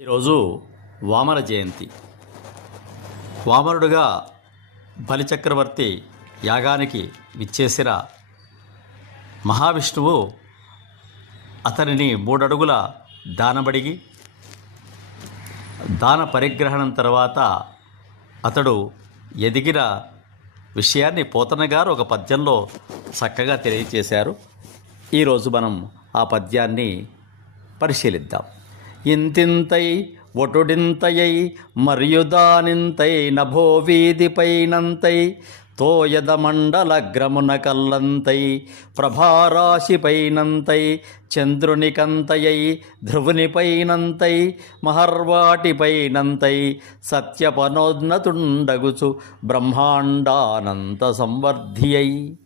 ఈరోజు వామన జయంతి. వామనుడుగా బలిచక్రవర్తి యాగానికి విచ్చేసిన మహావిష్ణువు అతనిని మూడడుగుల దానబడిగి దాన పరిగ్రహణం తర్వాత అతడు ఎదిగిన విషయాన్ని పోతన గారు ఒక పద్యంలో చక్కగా తెలియచేశారు. ఈరోజు మనం ఆ పద్యాన్ని పరిశీలిద్దాం. ఇంతింతై ఒటుడింతయై మరియుదానింతై నభో వీధిపైనంతై తోయదమండల గ్రమున కల్లంతై ప్రభారాశిపైనంతై చంద్రునికంతయై ధ్రువునిపైనంతై మహర్వాటిపైనంతై సత్యపనోన్నతుండగుచు బ్రహ్మాండానంత సంవర్ధియై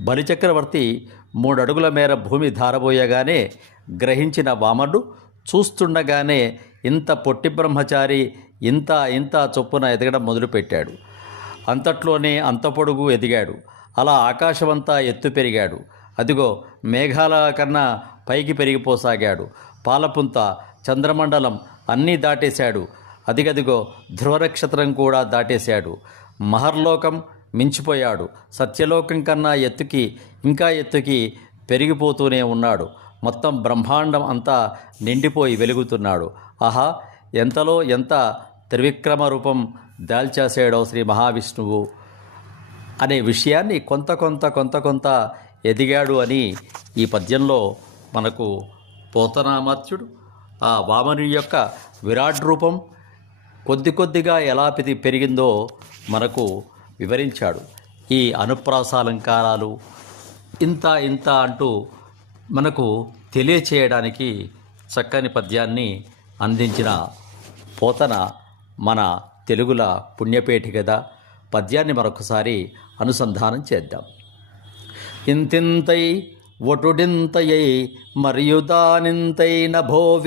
బలిచక్రవర్తి మూడడుగుల మేర భూమి ధారబోయగానే గ్రహించిన వామనుడు చూస్తుండగానే ఇంత పొట్టి బ్రహ్మచారి ఇంత ఇంత చొప్పున ఎదగడం మొదలుపెట్టాడు. అంతట్లోనే అంత పొడుగు ఎదిగాడు. అలా ఆకాశమంతా ఎత్తు పెరిగాడు. అదిగో మేఘాల కన్నా పైకి పెరిగిపోసాగాడు. పాలపుంత చంద్రమండలం అన్నీ దాటేశాడు. అదిగదిగో ధ్రువనక్షత్రం కూడా దాటేశాడు. మహర్లోకం మించిపోయాడు. సత్యలోకం కన్నా ఎత్తుకి ఇంకా ఎత్తుకి పెరిగిపోతూనే ఉన్నాడు. మొత్తం బ్రహ్మాండం అంతా నిండిపోయి వెలుగుతున్నాడు. ఆహా ఎంతలో ఎంత త్రివిక్రమ రూపం దాల్చేసాడో శ్రీ మహావిష్ణువు అనే విషయాన్ని కొంత కొంత కొంత కొంత ఎదిగాడు అని ఈ పద్యంలో మనకు పోతనామర్చుడు ఆ వామను యొక్క విరాట్ రూపం కొద్ది కొద్దిగా ఎలా పెరి పెరిగిందో మనకు వివరించాడు. ఈ అనుప్రాసాలంకారాలు ఇంత ఇంత అంటూ మనకు తెలియచేయడానికి చక్కని పద్యాన్ని అందించిన పోతన మన తెలుగుల పుణ్యపేటి కదా పద్యాన్ని మరొకసారి అనుసంధానం చేద్దాం. ఇంతింతై ఒటుడింతయై మరియు దానింతైన నభో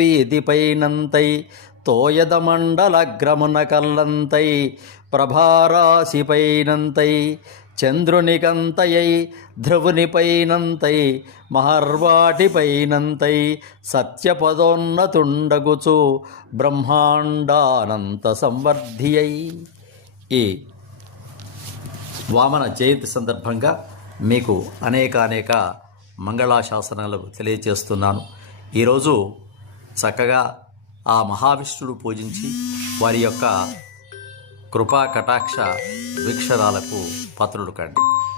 తోయదమండలగ్రమున తోయద కల్లంతై ప్రభారాశిపైనంతై చంద్రునికంతయై ధ్రువునిపైనంతై మహర్వాటిపైనంతై సత్యపదోన్నతుండగుచు బ్రహ్మాండానంత సంవర్ధియై ఈ వామన జయంతి సందర్భంగా మీకు అనేక అనేక మంగళాశాసనాలు తెలియచేస్తున్నాను ఈరోజు చక్కగా ఆ మహావిష్ణుడు పూజించి వారి యొక్క కృపా కటాక్ష వీక్షరాలకు పాత్రులు కండి.